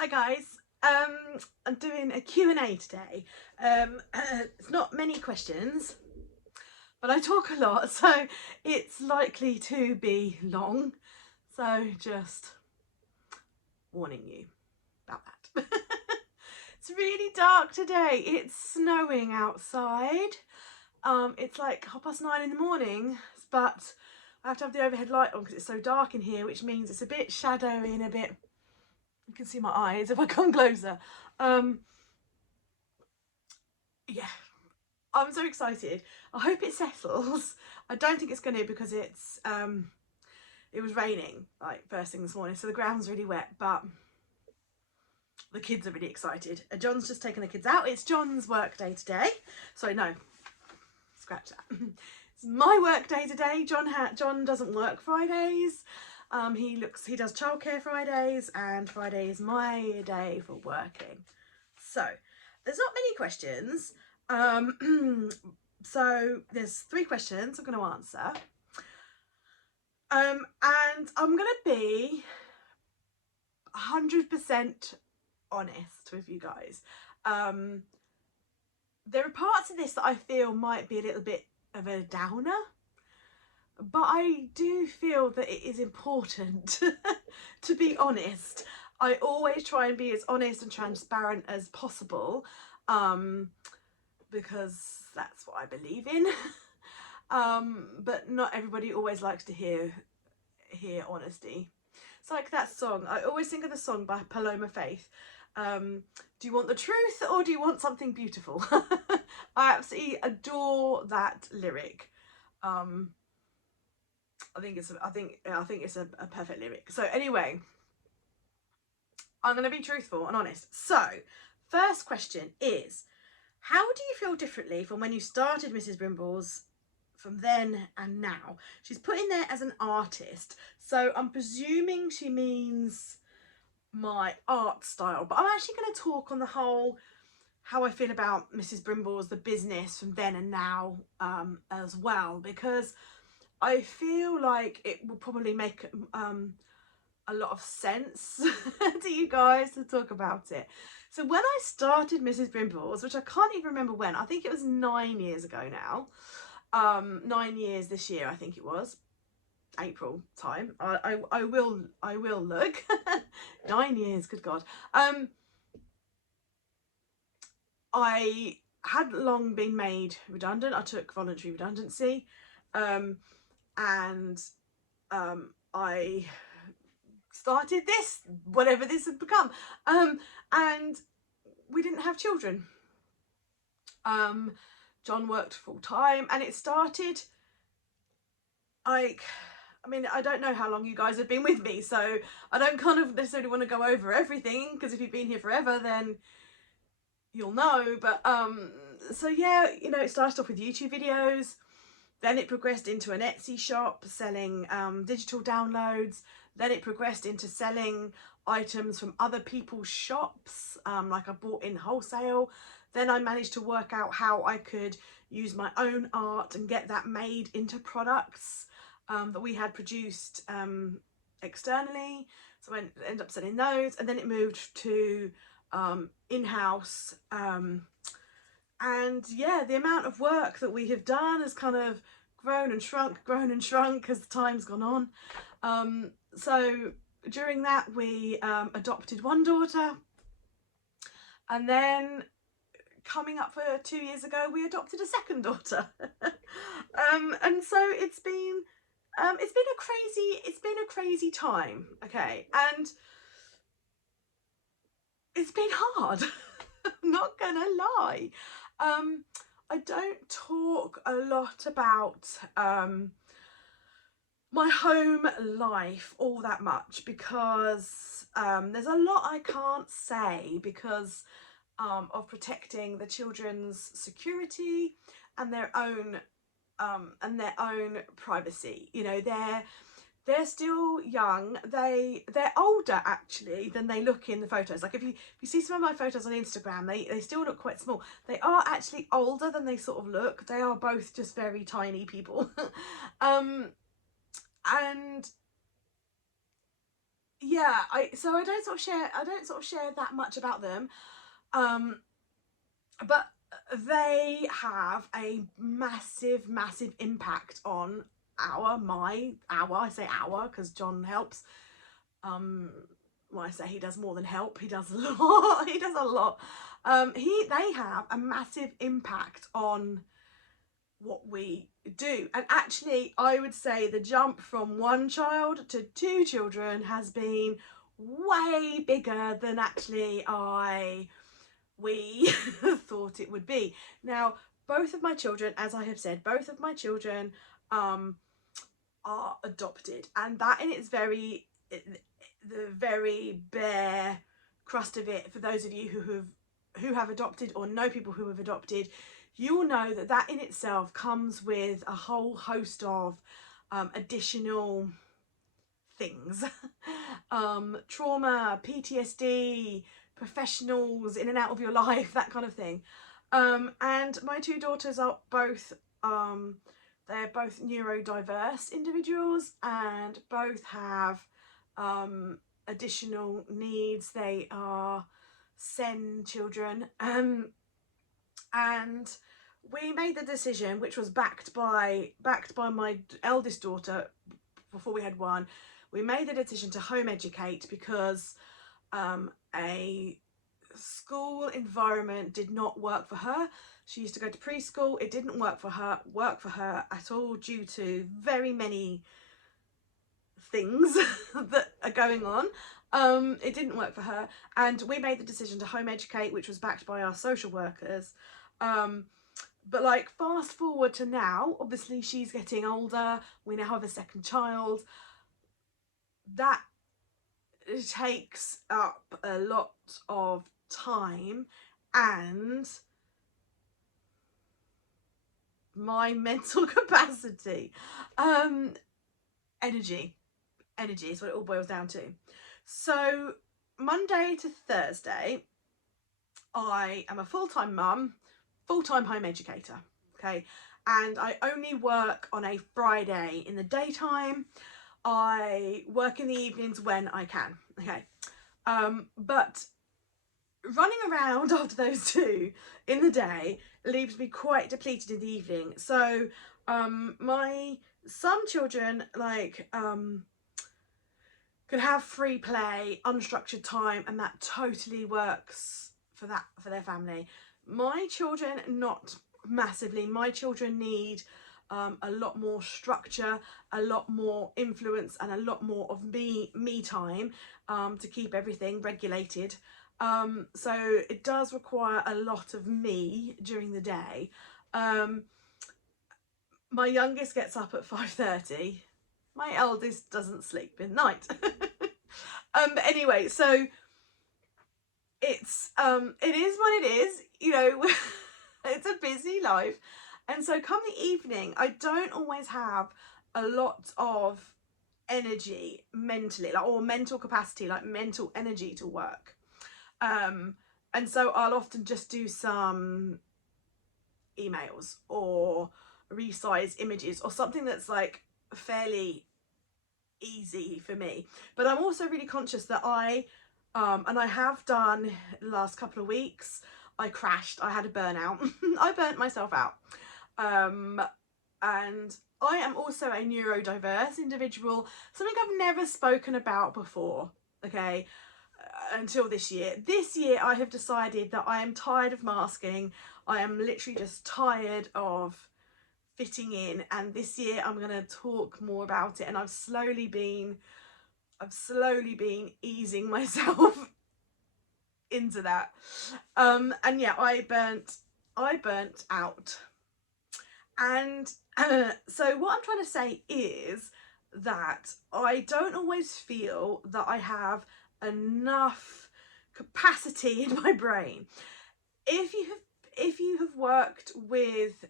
Hi guys, I'm doing a Q&A today. It's not many questions, but I talk a lot, so it's likely to be long. So just warning you about that. It's really dark today. It's snowing outside. It's like 9:30 in the morning, but I have to have the overhead light on because it's so dark in here, which means it's a bit shadowy and a bit, you can see my eyes if I come closer. Yeah, I'm so excited. I hope it settles. I don't think it's going to because it was raining like first thing this morning, so the ground's really wet, but the kids are really excited. John's just taken the kids out. It's John's work day today. Sorry, no, scratch that. It's my work day today. John doesn't work Fridays. He does childcare Fridays, and Friday is my day for working. So there's not many questions. So there's 3 questions I'm going to answer. And I'm going to be 100% honest with you guys. There are parts of this that I feel might be a little bit of a downer, but I do feel that it is important to be honest. I always try and be as honest and transparent as possible, because that's what I believe in. But not everybody always likes to hear honesty. It's like that song. I always think of the song by Paloma Faith. Do you want the truth or do you want something beautiful? I absolutely adore that lyric. I think it's a perfect lyric. So anyway, I'm going to be truthful and honest. So first question is, how do you feel differently from when you started Mrs Brimbles from then and now? She's put in there as an artist, so I'm presuming she means my art style, but I'm actually going to talk on the whole how I feel about Mrs Brimbles, the business, from then and now, as well, because I feel like it will probably make a lot of sense to you guys to talk about it. So when I started Mrs Brimbles, which I can't even remember when, I think it was 9 years ago now, 9 years this year, I think it was April time. I will look. 9 years, good God. I had long been made redundant. I took voluntary redundancy, and I started this, whatever this had become, and we didn't have children. John worked full time, and it started like, I mean, I don't know how long you guys have been with me, so I don't kind of necessarily want to go over everything, because if you've been here forever, then you'll know. But so yeah, you know, it started off with YouTube videos, then it progressed into an Etsy shop selling digital downloads, then it progressed into selling items from other people's shops, like I bought in wholesale. Then I managed to work out how I could use my own art and get that made into products that we had produced externally. So I ended up selling those, and then it moved to in-house, and yeah, the amount of work that we have done has kind of grown and shrunk as time's gone on. So during that we adopted one daughter, and then coming up for 2 years ago we adopted a second daughter. And so it's been a crazy time, okay, and it's been hard. I'm not gonna lie. I don't talk a lot about my home life all that much, because there's a lot I can't say because of protecting the children's security and their own privacy. You know, they're still young. They're older actually than they look in the photos. Like if you see some of my photos on Instagram, they still look quite small. They are actually older than they sort of look. They are both just very tiny people. And yeah, I don't sort of share that much about them, but they have a massive impact on I say our because John helps. When I say he does more than help, he does a lot. He does a lot. They have a massive impact on what we do, and actually I would say the jump from one child to two children has been way bigger than actually we thought it would be. Now, both of my children, as I have said, both of my children are adopted, and that in its the very bare crust of it, for those of you who have adopted or know people who have adopted, you will know that that in itself comes with a whole host of additional things. Trauma, PTSD, professionals in and out of your life, that kind of thing. And my two daughters are both they're both neurodiverse individuals and both have additional needs. They are SEN children, and we made the decision, which was backed by my eldest daughter before we had one. We made the decision to home educate because a school environment did not work for her. She used to go to preschool. It didn't work for her at all due to very many things that are going on. It didn't work for her, and we made the decision to home educate, which was backed by our social workers. But like fast forward to now, obviously she's getting older, we now have a second child. That takes up a lot of time and my mental capacity. Energy is what it all boils down to. So Monday to Thursday I am a full-time mum, full-time home educator, okay, and I only work on a Friday in the daytime. I work in the evenings when I can, okay, but running around after those two in the day leaves me quite depleted in the evening. So some children like can have free play, unstructured time, and that totally works for their family. My children, not massively. My children need a lot more structure, a lot more influence, and a lot more of me time to keep everything regulated. So it does require a lot of me during the day. My youngest gets up at 5:30. My eldest doesn't sleep in night. But anyway, so it is what it is, you know. It's a busy life, and so come the evening I don't always have a lot of energy mentally, like, or mental capacity, like mental energy to work, and so I'll often just do some emails or resize images or something that's like fairly easy for me. But I'm also really conscious that and I have done the last couple of weeks, I crashed, I had a burnout. I burnt myself out, and I am also a neurodiverse individual, something I've never spoken about before, okay, until this year. This year I have decided that I am tired of masking. I am literally just tired of fitting in, and this year I'm going to talk more about it, and I've slowly been easing myself into that. And yeah, I burnt out, and so what I'm trying to say is that I don't always feel that I have enough capacity in my brain. If you have worked with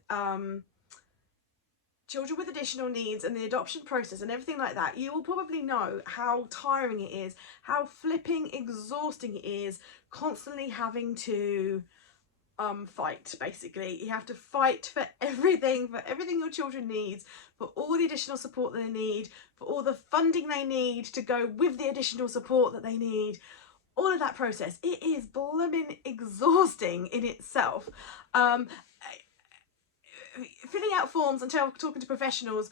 children with additional needs and the adoption process and everything like that, you will probably know how tiring it is, how flipping exhausting it is, constantly having to fight, basically. You have to fight for everything your children needs, for all the additional support they need, for all the funding they need to go with the additional support that they need. All of that process, it is blooming exhausting in itself. Filling out forms and talking to professionals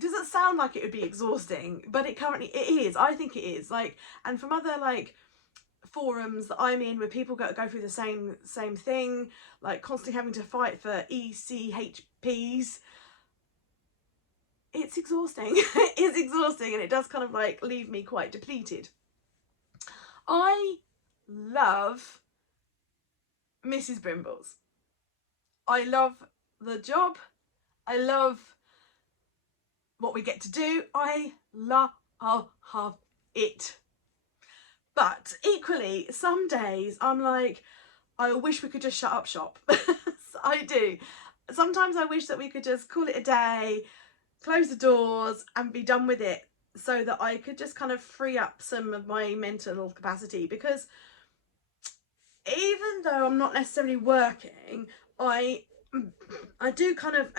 doesn't sound like it would be exhausting, but it is. I think it is. Like, and from other like forums that I'm in where people go through the same thing, like constantly having to fight for ECHPs, it's exhausting. It's exhausting, and it does kind of like leave me quite depleted. I love Mrs Brimbles. I love the job. I love what we get to do. I love it. But equally, some days I'm like, I wish we could just shut up shop. I do. Sometimes I wish that we could just call it a day, close the doors and be done with it, so that I could just kind of free up some of my mental capacity. Because even though I'm not necessarily working, I do kind of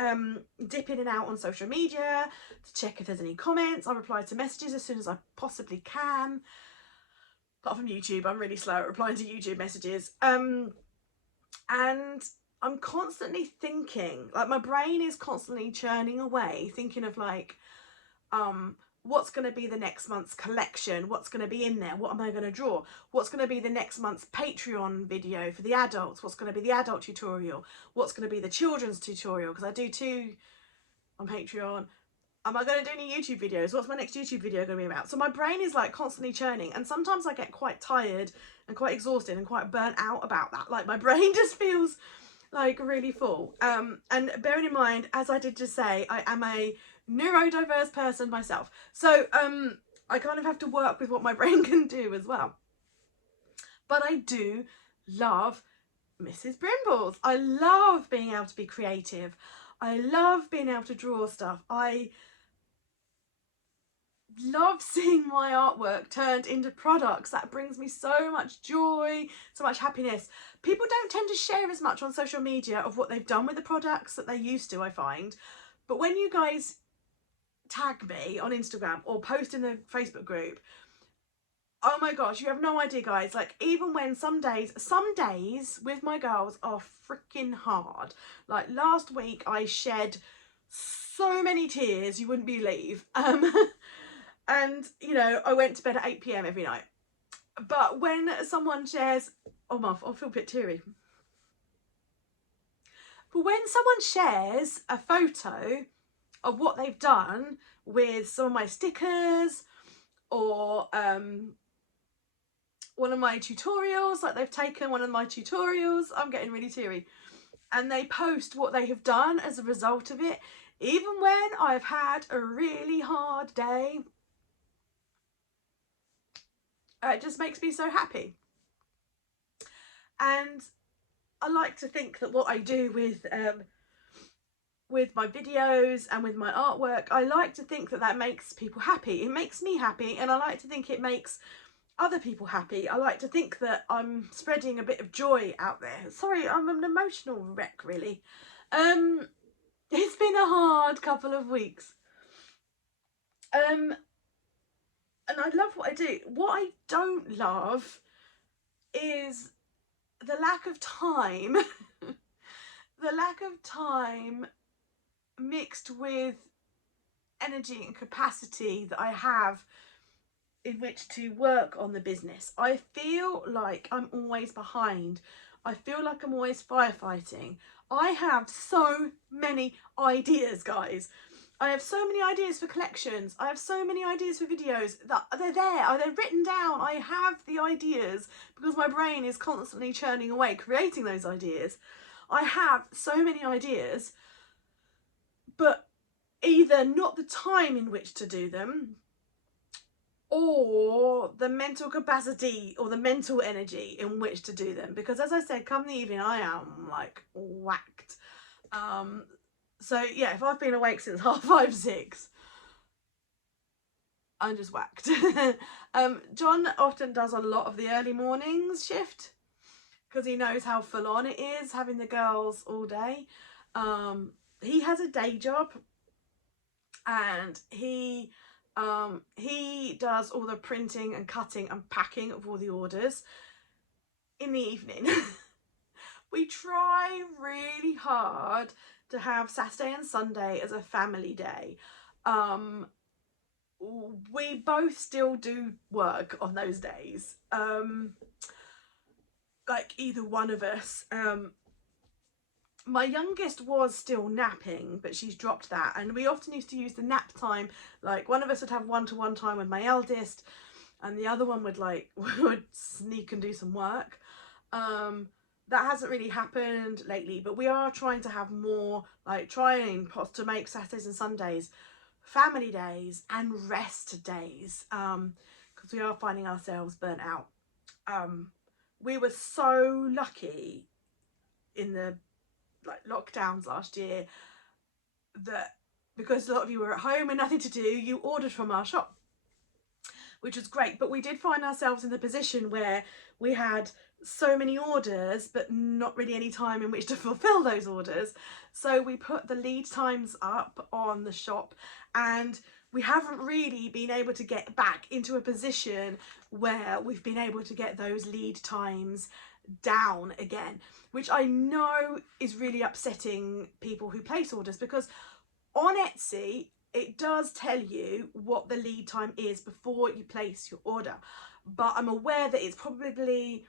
dip in and out on social media to check if there's any comments. I reply to messages as soon as I possibly can. Apart from YouTube, I'm really slow at replying to YouTube messages. And I'm constantly thinking, like my brain is constantly churning away, thinking of like, what's going to be the next month's collection? What's going to be in there? What am I going to draw? What's going to be the next month's Patreon video for the adults? What's going to be the adult tutorial? What's going to be the children's tutorial? Because I do 2 on Patreon. Am I going to do any YouTube videos? What's my next YouTube video going to be about? So my brain is like constantly churning, and sometimes I get quite tired and quite exhausted and quite burnt out about that. Like my brain just feels like really full. And bearing in mind, as I did just say, I am a neurodiverse person myself. So I kind of have to work with what my brain can do as well. But I do love Mrs Brimbles. I love being able to be creative. I love being able to draw stuff. I love seeing my artwork turned into products. That brings me so much joy, so much happiness. People don't tend to share as much on social media of what they've done with the products that they used to, I find. But when you guys tag me on Instagram or post in the Facebook group, oh my gosh, you have no idea, guys. Like, even when some days with my girls are freaking hard. Like last week I shed so many tears you wouldn't believe. And you know, I went to bed at 8 PM every night. But when someone shares, oh my, I feel a bit teary. But when someone shares a photo of what they've done with some of my stickers, or one of my tutorials, like they've taken one of my tutorials, I'm getting really teary, and they post what they have done as a result of it, even when I've had a really hard day, it just makes me so happy. And I like to think that what I do with my videos and with my artwork, I like to think that that makes people happy. It makes me happy, and I like to think it makes other people happy. I like to think that I'm spreading a bit of joy out there. Sorry, I'm an emotional wreck, really. It's been a hard couple of weeks. And I love what I do. What I don't love is the lack of time. The lack of time mixed with energy and capacity that I have in which to work on the business. I feel like I'm always behind. I feel like I'm always firefighting. I have so many ideas, guys. I have so many ideas for collections. I have so many ideas for videos that they're there. They're written down. I have the ideas because my brain is constantly churning away, creating those ideas. I have so many ideas, but either not the time in which to do them, or the mental capacity or the mental energy in which to do them. Because as I said, come the evening, I am like whacked. So yeah, if I've been awake since 5:30, 6, I'm just whacked. John often does a lot of the early mornings shift because he knows how full on it is having the girls all day. He has a day job, and he does all the printing and cutting and packing of all the orders in the evening. We try really hard to have Saturday and Sunday as a family day. We both still do work on those days, like either one of us. My youngest was still napping, but she's dropped that, and we often used to use the nap time, like one of us would have one-to-one time with my eldest and the other one would would sneak and do some work. That hasn't really happened lately, but we are trying to have more, trying to make Saturdays and Sundays family days and rest days, because we are finding ourselves burnt out. We were so lucky in the lockdowns last year that because a lot of you were at home and nothing to do, you ordered from our shop, which was great. But we did find ourselves in the position where we had so many orders but not really any time in which to fulfill those orders, so we put the lead times up on the shop, and we haven't really been able to get back into a position where we've been able to get those lead times down again, which I know is really upsetting people who place orders, because on Etsy it does tell you what the lead time is before you place your order, but I'm aware that it's probably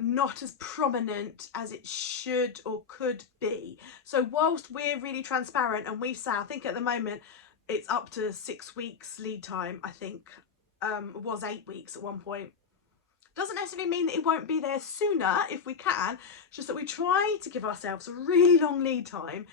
not as prominent as it should or could be. So whilst we're really transparent and we say, I think at the moment it's up to 6 weeks lead time, I think it was 8 weeks at one point. Doesn't necessarily mean that it won't be there sooner if we can, it's just that we try to give ourselves a really long lead time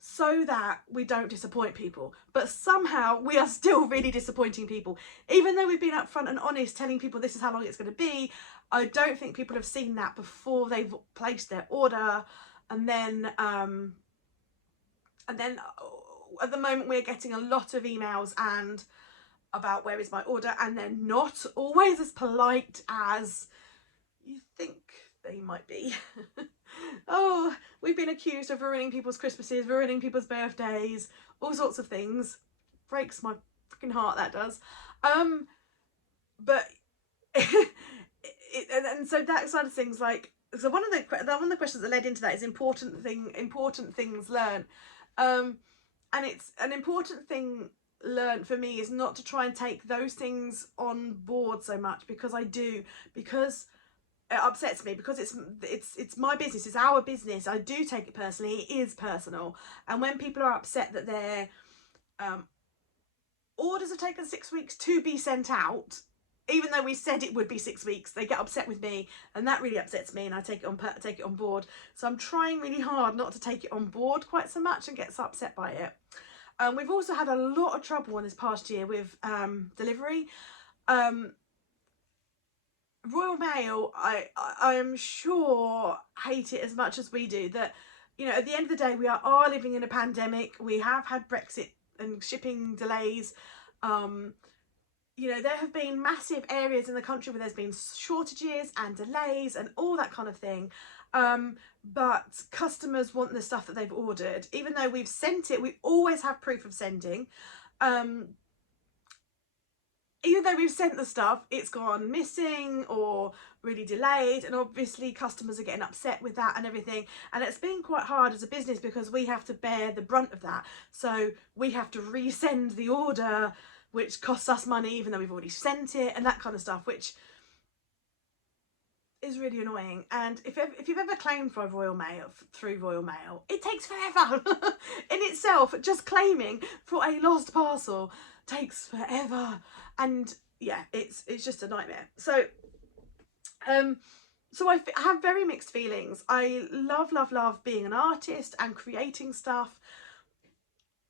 so that we don't disappoint people. But somehow we are still really disappointing people. Even though we've been upfront and honest telling people this is how long it's going to be, I don't think people have seen that before they've placed their order. And then at the moment we're getting a lot of emails and about where is my order, and they're not always as polite as you think they might be. Oh, we've been accused of ruining people's Christmases, ruining people's birthdays, all sorts of things. Breaks my freaking heart, that does. But and so that side of things, so one of the questions that led into that is important things learned, and it's an important thing learned for me is not to try and take those things on board so much, because it upsets me, because it's my business, it's our business. I do take it personally, it is personal, and when people are upset that their orders have taken 6 weeks to be sent out, even though we said it would be 6 weeks, they get upset with me, and that really upsets me, and I take it on board. So I'm trying really hard not to take it on board quite so much and get so upset by it. We've also had a lot of trouble in this past year with delivery. Royal Mail, I am sure, hate it as much as we do. That, you know, at the end of the day, we are living in a pandemic. We have had Brexit and shipping delays. You know, there have been massive areas in the country where there's been shortages and delays and all that kind of thing. But customers want the stuff that they've ordered. Even though we've sent it, we always have proof of sending. Even though we've sent the stuff, it's gone missing or really delayed, and obviously customers are getting upset with that and everything, and it's been quite hard as a business because we have to bear the brunt of that. So we have to resend the order, which costs us money even though we've already sent it, and that kind of stuff, which is really annoying. And if you've ever claimed for Royal Mail through Royal Mail, it takes forever. In itself, just claiming for a lost parcel takes forever, and yeah, it's just a nightmare. So so I have very mixed feelings. I love being an artist and creating stuff.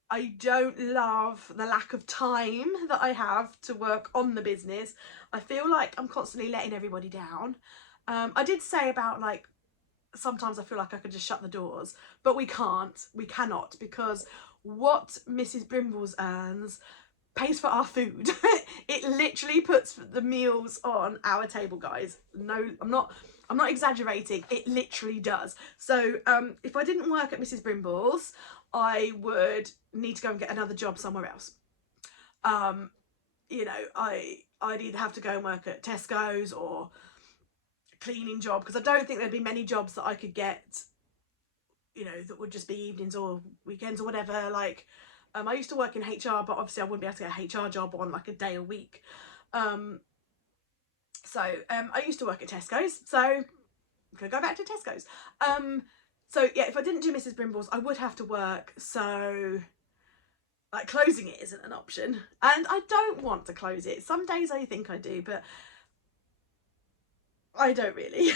I don't love the lack of time that I have to work on the business. I feel like I'm constantly letting everybody down. I did say about sometimes I feel like I could just shut the doors, but we cannot, because what Mrs Brimbles earns pays for our food. It literally puts the meals on our table, guys. No, I'm not exaggerating. It literally does. So if I didn't work at Mrs Brimbles, I would need to go and get another job somewhere else. You know, I'd either have to go and work at Tesco's or cleaning job, because I don't think there'd be many jobs that I could get, you know, that would just be evenings or weekends or whatever. Like I used to work in HR, but obviously I wouldn't be able to get a HR job on like a day a week. So I used to work at Tesco's, so I could go back to Tesco's. So yeah, if I didn't do Mrs Brimbles, I would have to work. So like closing it isn't an option, and I don't want to close it. Some days I think I do, but I don't really.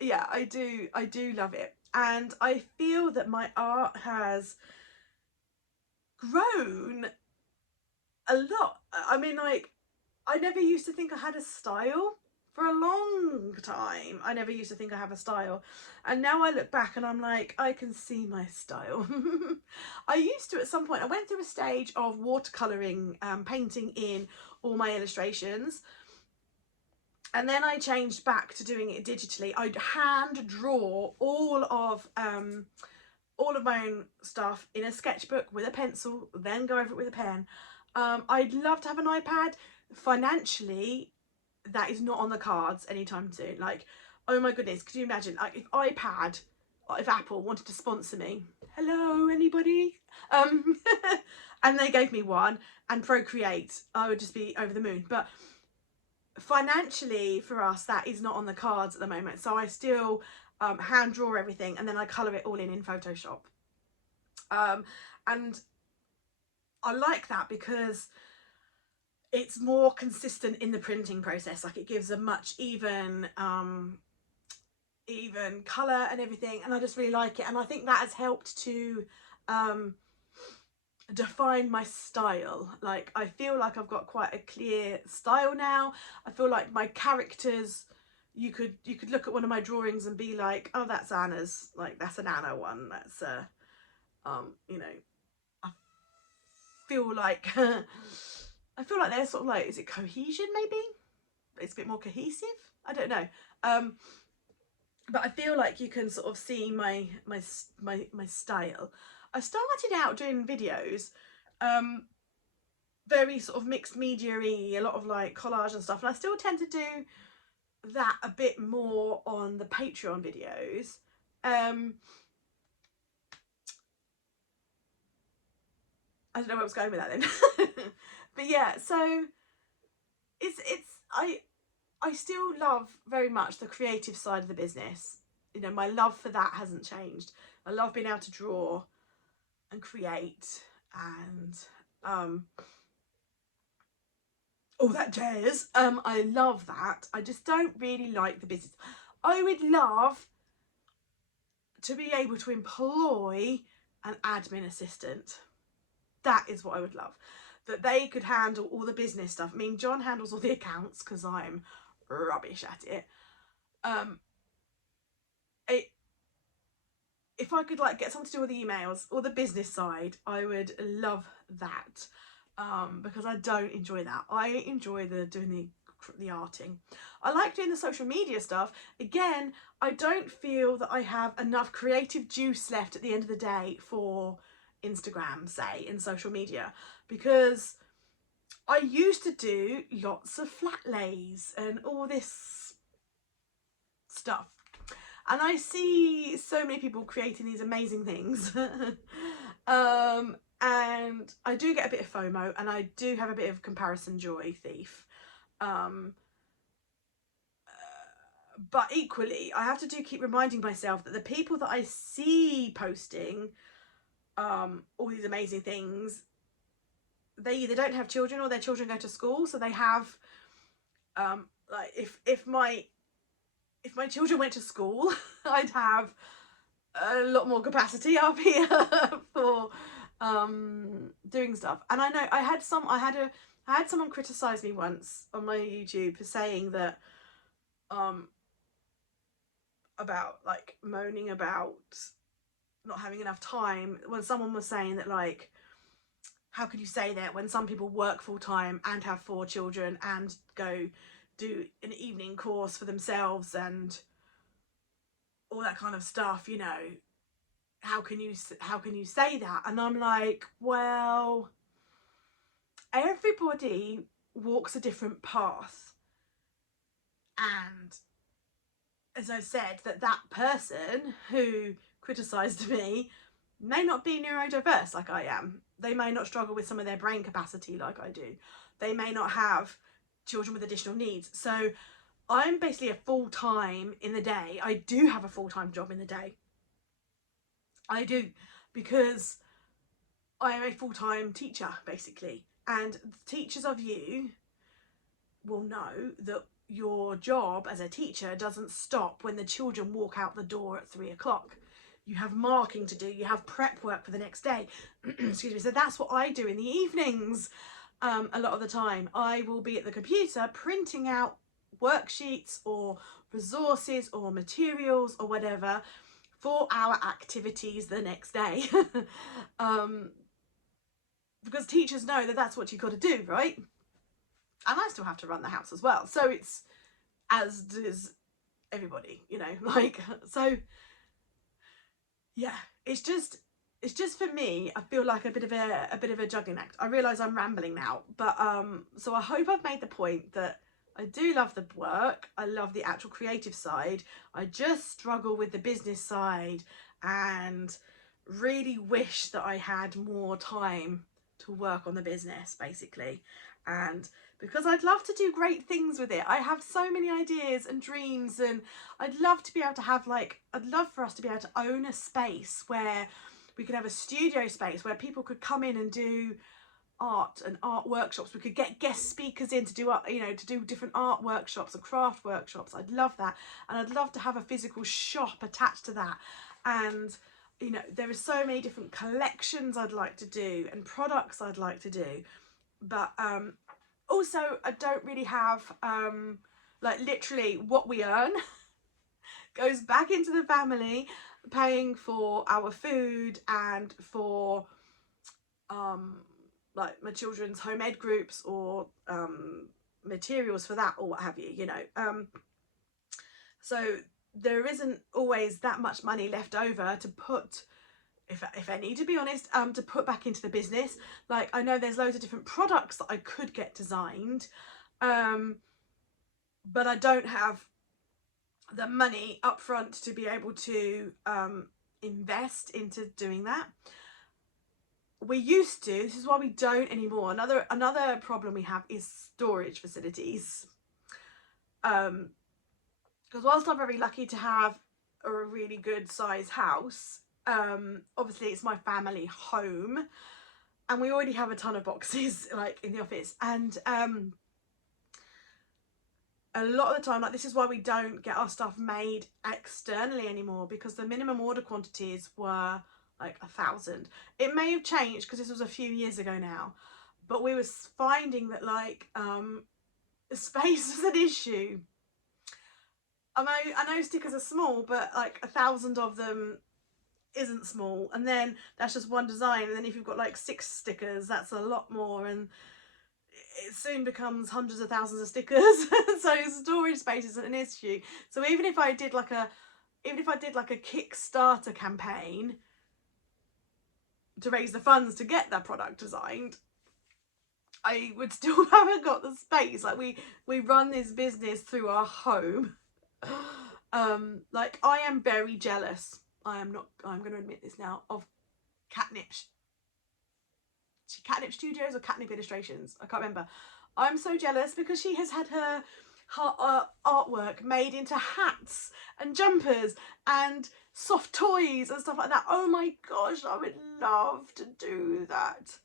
Yeah, I do love it, and I feel that my art has grown a lot. I mean, like, I never used to think I had a style. For a long time I never used to think I have a style, and now I look back and I'm like, I can see my style. I used to, at some point I went through a stage of watercolouring, painting in all my illustrations, and then I changed back to doing it digitally. I'd hand draw all of my own stuff in a sketchbook with a pencil, then go over it with a pen. I'd love to have an iPad. Financially, that is not on the cards anytime soon. Like, oh my goodness, could you imagine, like, if Apple wanted to sponsor me, hello anybody, and they gave me one, and Procreate, I would just be over the moon. But financially for us, that is not on the cards at the moment, so I still hand draw everything, and then I colour it all in Photoshop. And I like that because it's more consistent in the printing process. Like, it gives a much even colour and everything, and I just really like it, and I think that has helped to define my style. Like, I feel like I've got quite a clear style now. I feel like my characters, you could look at one of my drawings and be like, oh, that's Anna's, like, that's an Anna one, that's you know, I feel like I feel like they're sort of like, is it cohesion maybe? It's a bit more cohesive, I don't know. But I feel like you can sort of see my style. I started out doing videos, very sort of mixed media-y, a lot of like collage and stuff, and I still tend to do that a bit more on the Patreon videos. I don't know where I was going with that then. But yeah, so I still love very much the creative side of the business. You know, my love for that hasn't changed. I love being able to draw and create and all that jazz. I love that. I just don't really like the business. I would love to be able to employ an admin assistant. That is what I would love. That they could handle all the business stuff. I mean, John handles all the accounts because I'm rubbish at it. If I could like get someone to do all the emails or the business side, I would love that. Because I don't enjoy that. I enjoy doing the arting. I like doing the social media stuff. Again, I don't feel that I have enough creative juice left at the end of the day for Instagram, say, in social media, because I used to do lots of flat lays and all this stuff, and I see so many people creating these amazing things. And I do get a bit of FOMO, and I do have a bit of comparison joy thief. But equally, I have to keep reminding myself that the people that I see posting all these amazing things, they either don't have children or their children go to school, so they have like, if my children went to school, I'd have a lot more capacity up here for doing stuff. And I know I had someone criticize me once on my YouTube for saying that about like moaning about not having enough time, when someone was saying that, like, how can you say that when some people work full time and have 4 children and go do an evening course for themselves and all that kind of stuff, you know, how can you say that? And I'm like, well, everybody walks a different path, and as I've said, that person who criticised me may not be neurodiverse like I am. They may not struggle with some of their brain capacity like I do. They may not have children with additional needs. So I'm basically a full-time in the day. I do have a full-time job in the day. I do, because I am a full-time teacher, basically. And teachers of you will know that your job as a teacher doesn't stop when the children walk out the door at 3 o'clock. You have marking to do, you have prep work for the next day. Excuse me. So that's what I do in the evenings. A lot of the time I will be at the computer printing out worksheets or resources or materials or whatever for our activities the next day. Because teachers know that that's what you've got to do, right? And I still have to run the house as well, so it's, as does everybody, you know, like, so yeah, it's just for me, I feel like a bit of a juggling act. I realise I'm rambling now, but so I hope I've made the point that I do love the work, I love the actual creative side, I just struggle with the business side and really wish that I had more time to work on the business, basically. And because I'd love to do great things with it, I have so many ideas and dreams, and I'd love to be able to have, like, I'd love for us to be able to own a space where we could have a studio space where people could come in and do art and art workshops. We could get guest speakers in to do, you know, to do different art workshops and craft workshops. I'd love that, and I'd love to have a physical shop attached to that. And you know, there are so many different collections I'd like to do and products I'd like to do, but also I don't really have like, literally what we earn goes back into the family, paying for our food and for like my children's home ed groups or materials for that or what have you, you know. So there isn't always that much money left over to put, if I need to be honest, to put back into the business. Like, I know there's loads of different products that I could get designed, but I don't have the money up front to be able to invest into doing that. We used to, this is why we don't anymore. Another problem we have is storage facilities. Because whilst I'm very lucky to have a really good size house, obviously it's my family home, and we already have a ton of boxes like in the office, and a lot of the time, like, this is why we don't get our stuff made externally anymore, because the minimum order quantities were like 1,000. It may have changed because this was a few years ago now, but we was finding that, like, space was an issue. I know stickers are small, but like 1,000 of them isn't small, and then that's just one design, and then if you've got like 6 stickers, that's a lot more, and it soon becomes hundreds of thousands of stickers. So storage space isn't an issue. So even if I did like a Kickstarter campaign to raise the funds to get that product designed, I would still haven't got the space. Like, we run this business through our home. Like, I am very jealous, I'm going to admit this now, of Catnip Studios or Catnip Illustrations, I can't remember. I'm so jealous because she has had her artwork made into hats and jumpers and soft toys and stuff like that. Oh my gosh, I would love to do that,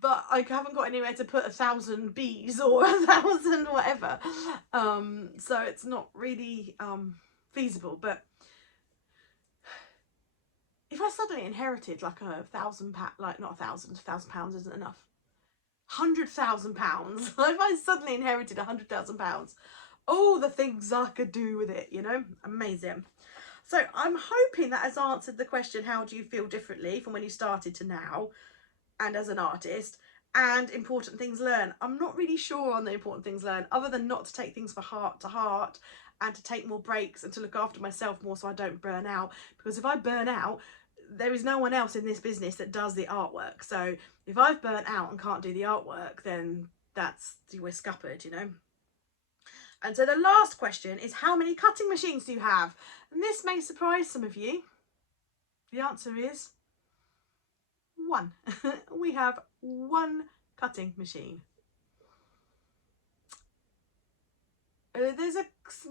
but I haven't got anywhere to put 1,000 bees or 1,000 whatever, so it's not really feasible. But if I suddenly inherited like £1,000, like, not £1,000 isn't enough, £100,000, if I suddenly inherited £100,000, all the things I could do with it, you know, amazing. So I'm hoping that has answered the question, how do you feel differently from when you started to now? and as an artist, and important things learned. I'm not really sure on the important things learned, other than not to take things for heart to heart, and to take more breaks and to look after myself more so I don't burn out. Because if I burn out, there is no one else in this business that does the artwork. So if I've burnt out and can't do the artwork, then we're scuppered, you know. And so the last question is, how many cutting machines do you have? And this may surprise some of you. The answer is 1. We have 1 cutting machine. There's a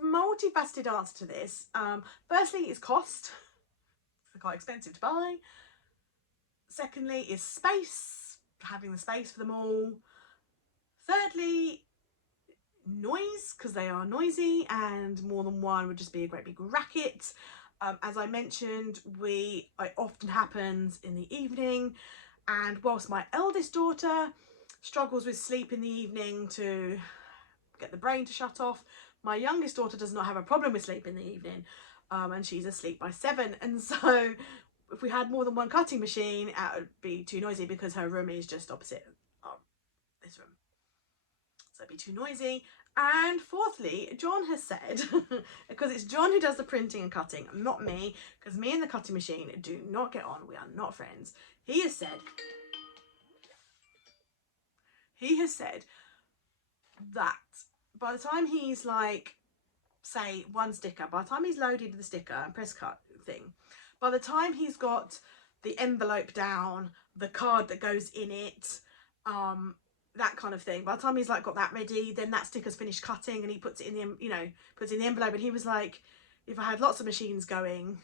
multifaceted answer to this. Firstly, is cost. They're quite expensive to buy. Secondly is space, having the space for them all. Thirdly, noise, because they are noisy, and more than one would just be a great big racket. As I mentioned, it often happens in the evening, and whilst my eldest daughter struggles with sleep in the evening to get the brain to shut off, my youngest daughter does not have a problem with sleep in the evening, and she's asleep by 7. And so if we had more than 1 cutting machine, it would be too noisy, because her room is just opposite this room, so it'd be too noisy. And fourthly, John has said, because it's John who does the printing and cutting, not me, because me and the cutting machine do not get on, we are not friends. He has said that by the time he's like, say, 1 sticker, by the time he's loaded the sticker and press cut thing, by the time he's got the envelope down, the card that goes in it, that kind of thing, by the time he's like got that ready, then that sticker's finished cutting and he puts it in the, you know, puts it in the envelope. And he was like, if I had lots of machines going,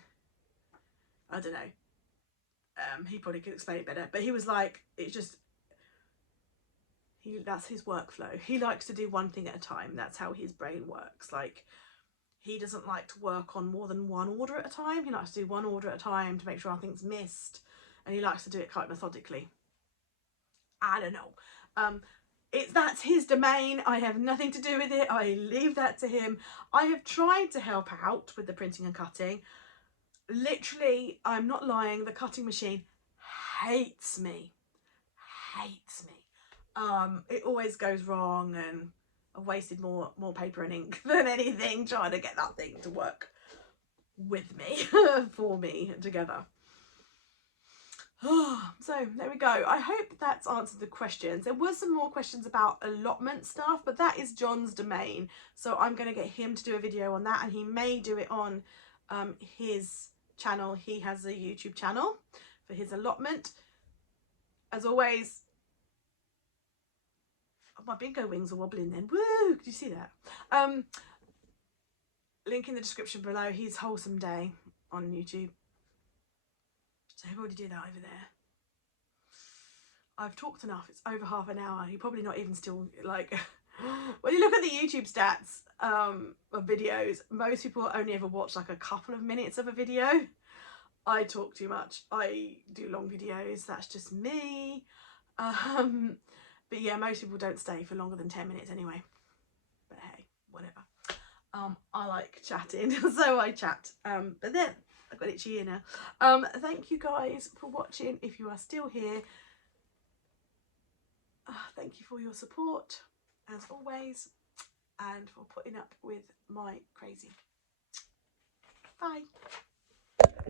I don't know, he probably could explain it better, but he was like, it's just, that's his workflow. He likes to do one thing at a time. That's how his brain works. Like, he doesn't like to work on more than 1 order at a time. He likes to do 1 order at a time to make sure nothing's missed, and he likes to do it quite methodically. I don't know. That's his domain. I have nothing to do with it. I leave that to him. I have tried to help out with the printing and cutting. Literally, I'm not lying, the cutting machine hates me. It always goes wrong, and I've wasted more paper and ink than anything trying to get that thing to work with me, for me, together. So there we go. I hope that's answered the questions. There was some more questions about allotment stuff, but that is John's domain, so I'm going to get him to do a video on that, and he may do it on his channel. He has a YouTube channel for his allotment. As always, my bingo wings are wobbling then. Woo! Did you see that? Link in the description below. His Wholesome Day on YouTube. So I've already did that over there. I've talked enough. It's over half an hour. You're probably not even still, like, when you look at the YouTube stats of videos, most people only ever watch like a couple of minutes of a video. I talk too much. I do long videos. That's just me. But yeah, most people don't stay for longer than 10 minutes anyway. But hey, whatever. I like chatting, so I chat. But then I've got itchy ear now. Thank you guys for watching. If you are still here, thank you for your support as always, and for putting up with my crazy. Bye.